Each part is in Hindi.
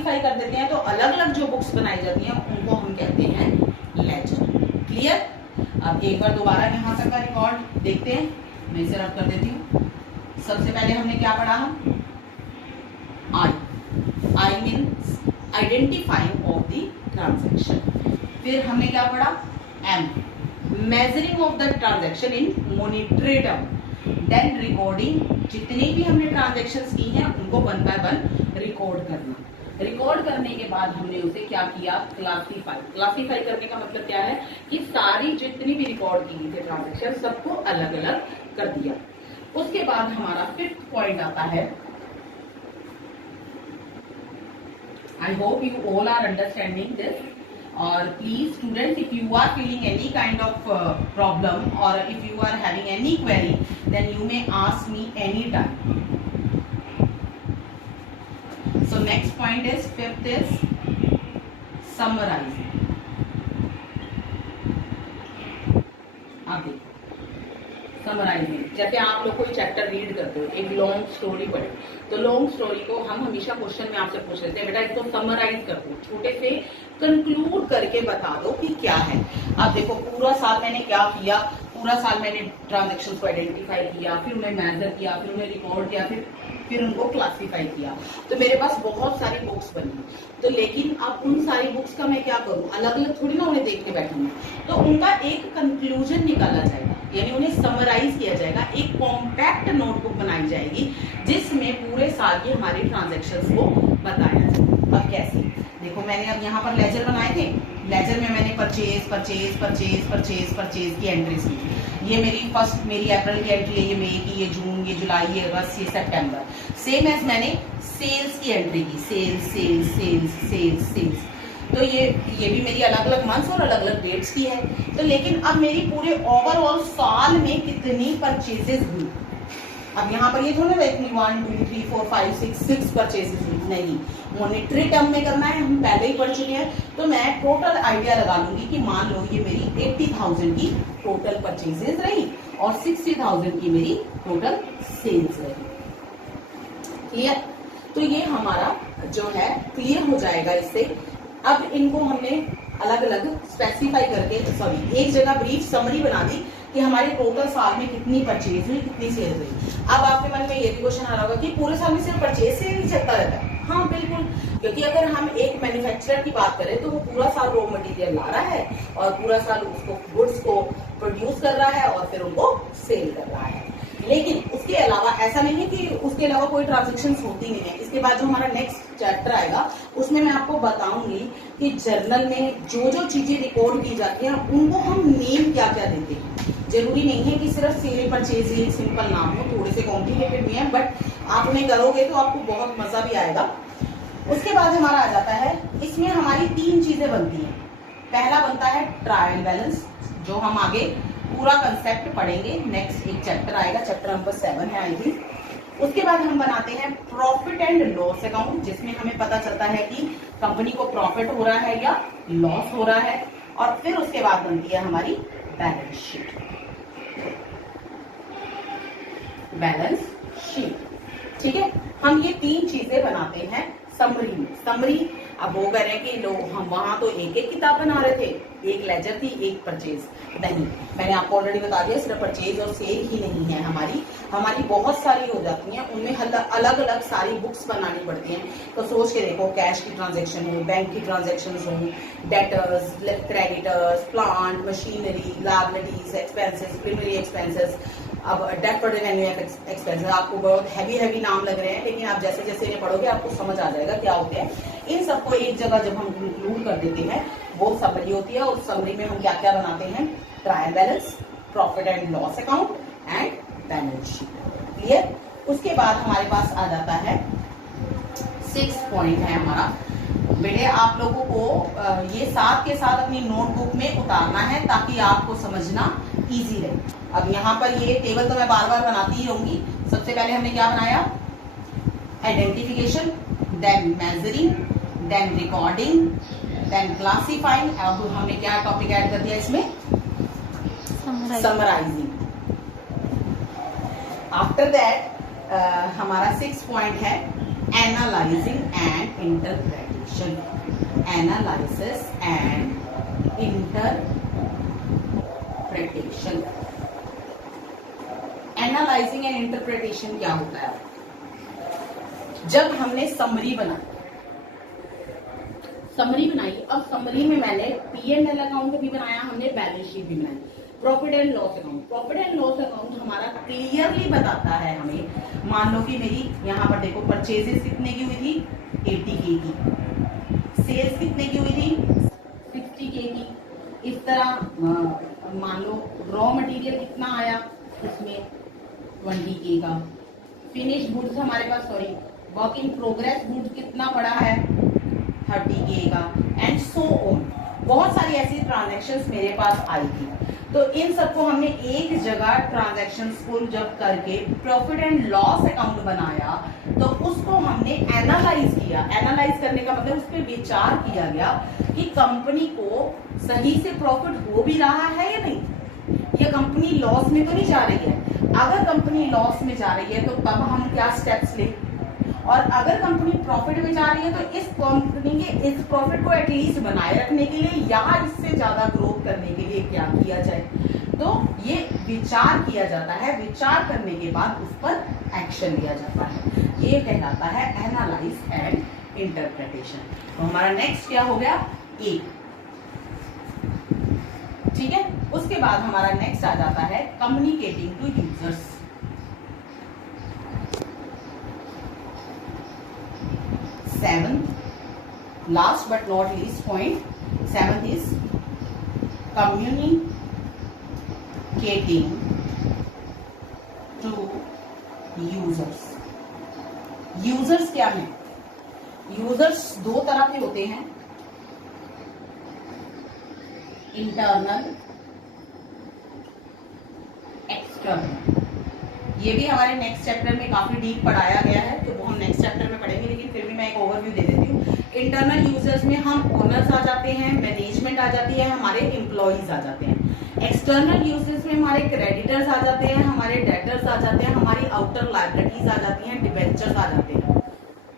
क्लासीफाई कर देते हैं तो अलग अलग जो बुक्स बनाई जाती हैं उनको हम कहते हैं लेजर। क्लियर? अब एक बार दोबारा यहाँ तक का रिकॉर्ड देखते हैं, मैं इसे रब कर देती हूँ। सबसे पहले हमने क्या पढ़ा? I means identifying of the transaction. फिर हमने क्या पढ़ा? M, measuring of the transaction in monetary term. Then recording, जितने भी हमने ट्रांजैक्शंस की हैं उनको वन बाय वन रिकॉर्ड करना। रिकॉर्ड करने के बाद हमने उसे क्या किया? क्लासीफाई। क्लासीफाई करने का मतलब क्या है कि सारी जितनी भी रिकॉर्ड की गई थी ट्रांजैक्शन सबको अलग अलग कर दिया। उसके बाद हमारा 5th पॉइंट आता है, I hope you all are understanding this. और please students, if you are feeling any kind of problem और if you are having any query then you may ask me any time. So next point is 5th is summarizing। आप देखो समराइजिंग, जैसे आप लोग कोई चैप्टर रीड करते हो, एक लॉन्ग स्टोरी पढ़े तो लॉन्ग स्टोरी को हम हमेशा क्वेश्चन में आपसे पूछ लेते हैं, बेटा इसको समराइज कर दो, छोटे से कंक्लूड करके बता दो कि क्या है। अब देखो पूरा साल मैंने क्या किया, पूरा साल मैंने ट्रांजैक्शन को आइडेंटिफाई किया, फिर उन्हें मेजर किया, फिर उन्हें रिकॉर्ड किया, फिर उनको क्लासीफाई किया। तो मेरे पास बहुत सारी बुक्स बनी, तो लेकिन अब उन सारी बुक्स का मैं क्या करूं, अलग अलग थोड़ी ना उन्हें देख के बैठूंगी, तो उनका एक कंक्लूजन निकाला जाएगा, यानी उन्हें समराइज किया जाएगा, एक कॉम्पैक्ट नोटबुक बनाई जाएगी जिसमें पूरे साल की हमारी ट्रांजैक्शंस को बताया जाएगा। अब कैसे? देखो मैंने अब यहाँ पर लेजर बनाए थे, लेजर में मैंने purchase purchase purchase purchase purchase की एंट्रीज की। ये मेरी अप्रैल की एंट्री है, ये मई की, ये जून, ये जुलाई, ये अगस्त, ये सितंबर। सेम एज मैंने सेल्स की एंट्री की, sales sales sales sales sales. तो ये भी मेरी अलग अलग मंथ्स और अलग अलग डेट्स की है। तो लेकिन अब मेरी पूरे ओवरऑल साल में कितनी परचेजेस हुई, अब यहाँ पर ये थोड़ा ना 1 2 3 4 5 6 परचेजेस हुई, नहीं, मॉनिटरी टर्म में करना है, हम पहले ही पढ़ चुके हैं। तो मैं टोटल आइडिया लगा लूंगी कि मान लो ये मेरी 80,000 की टोटल परचेजेस रही और 60,000 की मेरी टोटल सेल्स रही। क्लियर? तो ये हमारा जो है क्लियर हो जाएगा इससे। अब इनको हमने अलग अलग स्पेसिफाई करके, सॉरी, एक जगह ब्रीफ समरी बना दी कि हमारे टोटल साल में कितनी परचेज हुई, कितनी सेल हुई। अब आपके मन में ये भी क्वेश्चन आ रहा होगा कि पूरे साल में सिर्फ परचेज से ही चलता रहता है। हाँ बिल्कुल, क्योंकि अगर हम एक मैन्युफैक्चरर की बात करें तो वो पूरा साल रॉ मटेरियल ला रहा है और पूरा साल उसको गुड्स को प्रोड्यूस कर रहा है और फिर उनको सेल कर रहा है। लेकिन उसके अलावा ऐसा नहीं है कि उसके अलावा कोई ट्रांजेक्शन होती नहीं है। इसके बाद जो हमारा नेक्स्ट चैप्टर आएगा उसमें मैं आपको बताऊंगी कि जर्नल में जो जो चीजें रिकॉर्ड की जाती हैं उनको हम नेम क्या क्या देते हैं। जरूरी नहीं है कि सिर्फ सेल परचेज ही सिंपल नाम हो, थोड़े से कॉम्प्लिकेटेड भी है, बट आप उन्हें करोगे तो आपको बहुत मजा भी आएगा। उसके बाद हमारा आ जाता है, इसमें हमारी 3 चीजें बनती हैं। पहला बनता है ट्रायल बैलेंस, जो हम आगे पूरा कंसेप्ट पढ़ेंगे, नेक्स्ट एक चैप्टर आएगा, चैप्टर नंबर 7 है आई थिंक। उसके बाद हम बनाते हैं प्रॉफिट एंड लॉस अकाउंट, जिसमें हमें पता चलता है कि कंपनी को प्रॉफिट हो रहा है या लॉस हो रहा है। और फिर उसके बाद बनती है हमारी बैलेंस शीट। बैलेंस शीट, ठीक है। हम ये 3 चीजें बनाते हैं समरी में। समरी, अब वो कह रहे हैं कि लोग हम वहां तो एक एक किताब बना रहे थे, एक लेजर थी, एक परचेज, नहीं, मैंने आपको ऑलरेडी बता दिया सिर्फ परचेज और सेल ही नहीं है हमारी बहुत सारी हो जाती हैं, उनमें अलग अलग सारी बुक्स बनानी पड़ती हैं। तो सोच के देखो, कैश की ट्रांजेक्शन हो, बैंक की ट्रांजेक्शन हो, debtors, creditors, plant, machinery, liabilities, expenses, preliminary expenses, अब डेफर्ड रेवेन्यू एक्सपेंसेस। आपको बहुत हैवी नाम लग रहे हैं, लेकिन आप जैसे जैसे इन्हें पढ़ोगे आपको समझ आ जाएगा क्या होते हैं। इन सबको एक जगह जब हम इंक्लूड कर देते हैं वो समरी होती है, और समरी में हम क्या क्या बनाते हैं, trial balance, profit and loss account and balance sheet. Clear? उसके बाद हमारे पास आ जाता है 6th पॉइंट है हमारा, बेटे आप लोगों को ये साथ के साथ अपनी नोटबुक में उतारना है ताकि आपको समझना इजी रहे। अब यहाँ पर ये टेबल तो मैं बार बार बनाती ही रहूंगी। सबसे पहले हमने क्या बनाया, identification, then measuring, then recording, then classifying. अब हमने क्या टॉपिक ऐड कर दिया इसमें, समराइजिंग। आफ्टर दैट हमारा 6th पॉइंट है analysing and interpreting. Interpretation, analysis and interpretation. Analysing and interpretation क्या होता है? जब हमने समरी बनाई, अब समरी में मैंने P&L अकाउंट भी बनाया, हमने बैलेंस शीट भी बनाई, प्रॉफिट एंड लॉस अकाउंट हमारा क्लियरली बताता है हमें। मान लो कि मेरी यहाँ पर देखो परचेजेस कितने की हुई थी, 80K की, सेल्स कितने की हुई थी, 60K की। इस तरह मान लो रॉ मटेरियल कितना आया, इसमें 20K का। फिनिश गुड्स हमारे पास वर्क इन प्रोग्रेस गुड्स कितना पड़ा है, 30K का, एंड सो ऑन। बहुत सारी ऐसी ट्रांजैक्शंस मेरे पास आई थी। तो इन सबको हमने एक जगह ट्रांजैक्शंस को जब करके प्रॉफिट एंड लॉस अकाउंट बनाया, तो उसको हमने एनालाइज किया। एनालाइज करने का मतलब उस पर विचार किया गया कि कंपनी को सही से प्रॉफिट हो भी रहा है या नहीं, ये कंपनी लॉस में तो नहीं जा रही है। अगर कंपनी लॉस में जा रही है तो तब हम क्या स्टेप्स लें, और अगर कंपनी प्रॉफिट में जा रही है तो इस कंपनी के इस प्रॉफिट को एटलीस्ट बनाए रखने के लिए या इससे ज्यादा ग्रोथ करने के लिए क्या किया जाए। तो ये विचार किया जाता है, विचार करने के बाद उस पर एक्शन लिया जाता है। ये कहलाता है एनालाइज एंड इंटरप्रिटेशन। तो हमारा नेक्स्ट क्या हो गया, ए। ठीक है, उसके बाद हमारा नेक्स्ट आ जाता है communicating to users. Seventh, last but not least point, 7th is communicating to users. Users क्या है? Users दो तरह के होते हैं, इंटरनल, एक्सटर्नल। ये भी हमारे नेक्स्ट चैप्टर में काफी डीप पढ़ाया गया है, तो वो हम नेक्स्ट चैप्टर में पढ़ेंगे, लेकिन फिर भी मैं एक ओवरव्यू दे देती हूँ। इंटरनल यूजर्स में हम ओनर्स आ जाते हैं, मैनेजमेंट आ जाती है, हमारे एम्प्लॉइज आ जाते हैं। एक्सटर्नल यूजर्स में हमारे क्रेडिटर्स आ जाते हैं, हमारे डेटर्स आ जाते हैं, हमारी आउटर लायबिलिटीज आ जाती हैं, डिबेंचर्स आ जाते हैं।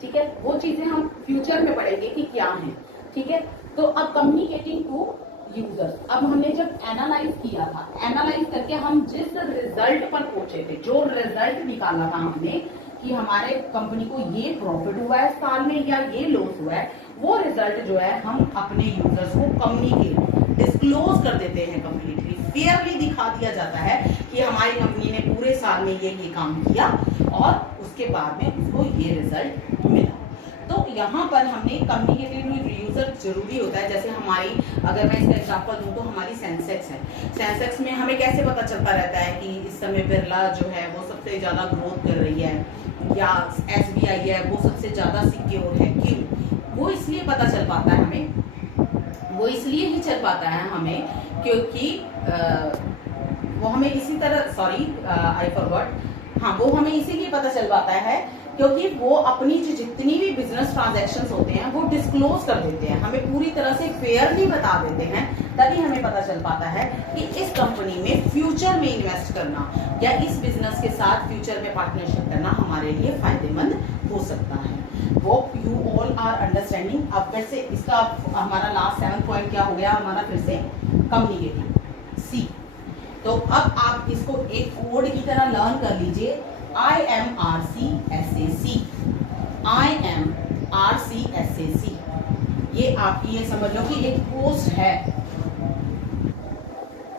ठीक है, वो चीजें हम फ्यूचर में पढ़ेंगे कि क्या है। ठीक है, तो अब कम्युनिकेटिंग टू यूजर्स, अब हमने जब एनालाइज किया था, एनालाइज करके हम जिस रिजल्ट पर पहुंचे थे, जो रिजल्ट निकाला था हमने कि हमारे कंपनी को ये प्रॉफिट हुआ है साल में या ये लॉस हुआ है, वो रिजल्ट जो है हम अपने यूजर्स को कम्युनिकेट डिस्क्लोज कर देते हैं, कंप्लीटली फेयरली दिखा दिया जाता है कि हमारी कंपनी ने पूरे साल में ये काम किया और उसके बाद में उसको ये रिजल्ट मिला। तो यहाँ पर हमने कम्युनिकेटिव यूजर जरूरी होता है। जैसे हमारी, अगर मैं इसका एग्जांपल दूं तो हमारी सेंसेक्स है, सेंसेक्स में हमें कैसे पता चलता रहता है कि इस समय बिरला जो है वो सबसे ज्यादा ग्रोथ कर रही है या SBI है वो सबसे ज्यादा सिक्योर है। क्यों? वो इसलिए पता चल पाता है हमें, वो इसलिए ही चल पाता है हमें क्योंकि वो हमें इसी तरह, सॉरी आई फॉरगॉट, हाँ वो हमें इसीलिए पता चल पाता है क्योंकि वो अपनी जितनी भी बिजनेस ट्रांजैक्शंस होते हैं वो डिस्क्लोज कर देते हैं, हमें पूरी तरह से फेयरली बता देते हैं, तभी हमें पता चल पाता है कि इस कंपनी में फ्यूचर में इन्वेस्ट करना या इस बिजनेस के साथ फ्यूचर में पार्टनरशिप करना हमारे लिए फायदेमंद हो सकता है। वो यू ऑल आर अंडरस्टैंडिंग। अब फिर से इसका हमारा लास्ट 7th पॉइंट क्या हो गया हमारा, फिर से कम्युनिकेटिंग, सी। तो अब आप इसको एक कोड की तरह लर्न कर लीजिए, IMRCSAC, IMRCSAC। ये आपकी, ये समझ लो कि एक पोस्ट है,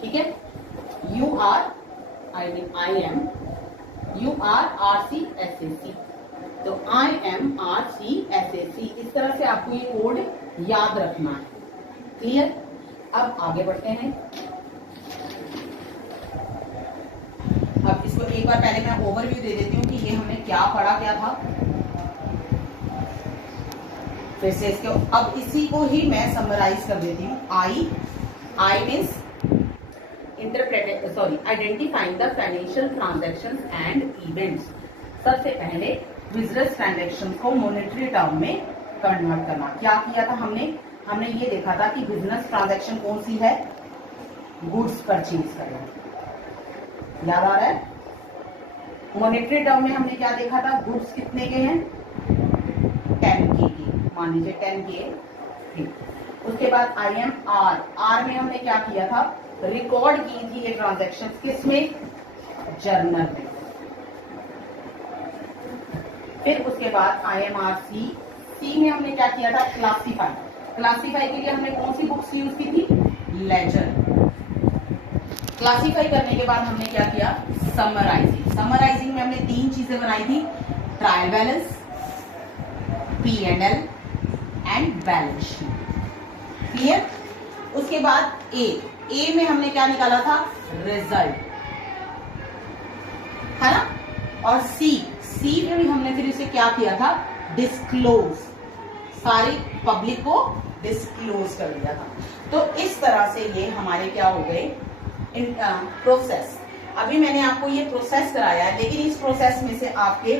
ठीक है, IMRCSAC। तो IMRCSAC, इस तरह से आपको ये कोड याद रखना है। क्लियर? अब आगे बढ़ते हैं। अब इसको एक बार पहले मैं ओवरव्यू दे देती हूँ कि ये हमने क्या पढ़ा, क्या था। फिर से इसके अब इसी को ही मैं समराइज कर देती हूँ। आई means identifying the financial transactions and events. सबसे पहले बिजनेस ट्रांजैक्शन को मॉनेटरी टर्म में कन्वर्ट करना। क्या किया था हमने ये देखा था कि बिजनेस ट्रांजैक्शन कौन सी है, गुड्स परचेज करना, याद आ रहा है। मॉनेटरी टर्म में हमने क्या देखा था, गुड्स कितने के हैं, 10K के, मान लीजिए 10K। उसके बाद IMR, आर में हमने क्या किया था, रिकॉर्ड की थी ये ट्रांजैक्शन, किसमें, जर्नल में। फिर उसके बाद IMRC, सी में हमने क्या किया था, क्लासीफाई। क्लासीफाई के लिए हमने कौन सी बुक्स यूज की थी, लेजर। क्लासीफाई करने के बाद हमने क्या किया, समराइजिंग। समराइजिंग में हमने 3 चीजें बनाई थी, trial balance, P&L and balance sheet. Clear. उसके बाद ए में हमने क्या निकाला था, रिजल्ट, है ना। और सी में भी हमने फिर इसे क्या किया था, डिस्क्लोज, सारी पब्लिक को डिस्क्लोज कर दिया था। तो इस तरह से ये हमारे क्या हो गए, प्रोसेस। अभी मैंने आपको ये प्रोसेस कराया है, लेकिन इस प्रोसेस में से आपके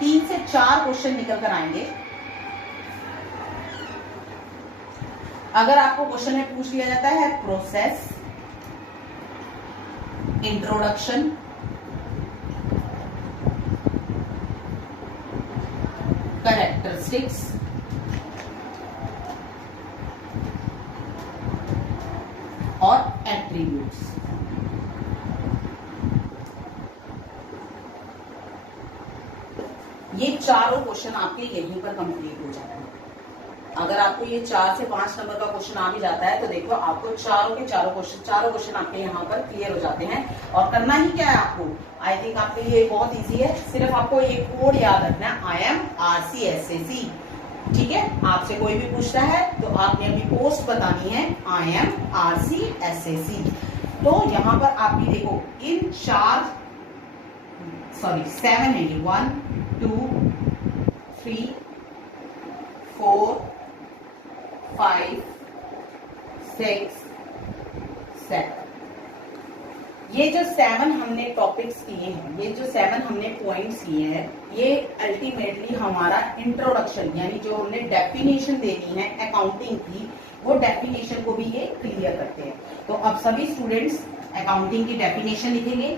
3 से 4 क्वेश्चन निकल कर आएंगे। अगर आपको क्वेश्चन में पूछ लिया जाता है प्रोसेस, इंट्रोडक्शन, कैरेक्टरिस्टिक्स, और एट्रीब्यूट्स, ये चारों क्वेश्चन आपके यहीं पर कंप्लीट हो जाते हैं। अगर आपको ये 4 से 5 नंबर का क्वेश्चन आ भी जाता है तो देखो आपको चारों क्वेश्चन आपके यहाँ पर क्लियर हो जाते हैं। और करना ही क्या है आपको, आई थिंक आपके लिए बहुत इजी है, सिर्फ आपको एक कोड याद रखना है, IMRCSAC। ठीक है, आपसे कोई भी पूछता है तो आपने अपनी पोस्ट बतानी है IMRCSAC। तो यहाँ पर आप भी देखो, इन 7 है, 1 2 3 4 5 6 7, ये जो 7 हमने टॉपिक्स किए हैं, ये जो 7 हमने पॉइंट्स किए हैं, ये अल्टीमेटली हमारा इंट्रोडक्शन, यानी जो हमने डेफिनेशन देनी है अकाउंटिंग की, वो डेफिनेशन को भी ये क्लियर करते हैं। तो अब सभी स्टूडेंट्स अकाउंटिंग की डेफिनेशन लिखेंगे।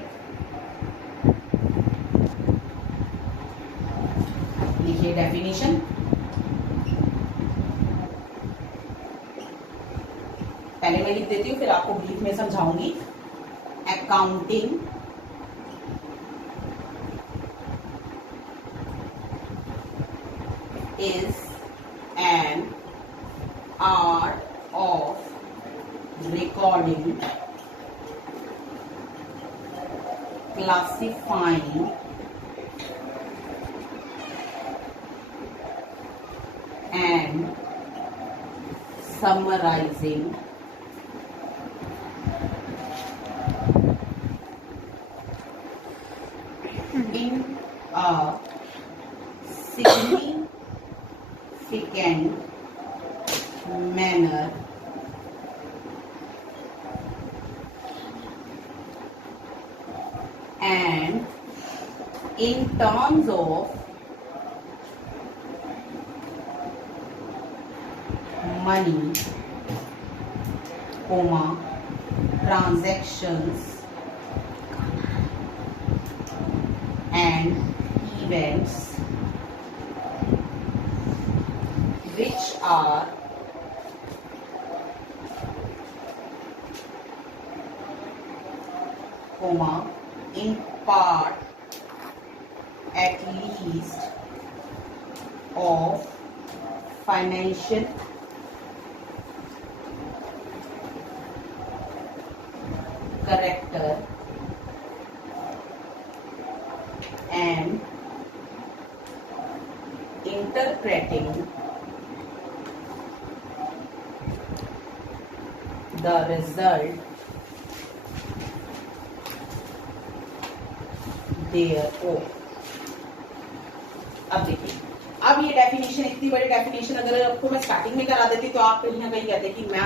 लिखिए डेफिनेशन। पहले मैं लिख देती हूँ, फिर आपको ब्रीफ में समझाऊंगी। Accounting is an art of recording, classifying, and summarizing in a significant manner and in terms of money, transactions and events which are in part at least of financial character and interpreting the result thereof। अब देखिए, अब ये डेफिनेशन, इतनी बड़ी डेफिनेशन अगर आपको मैं स्टार्टिंग में करा देती तो आप कहीं ना कहीं कहते कि मैम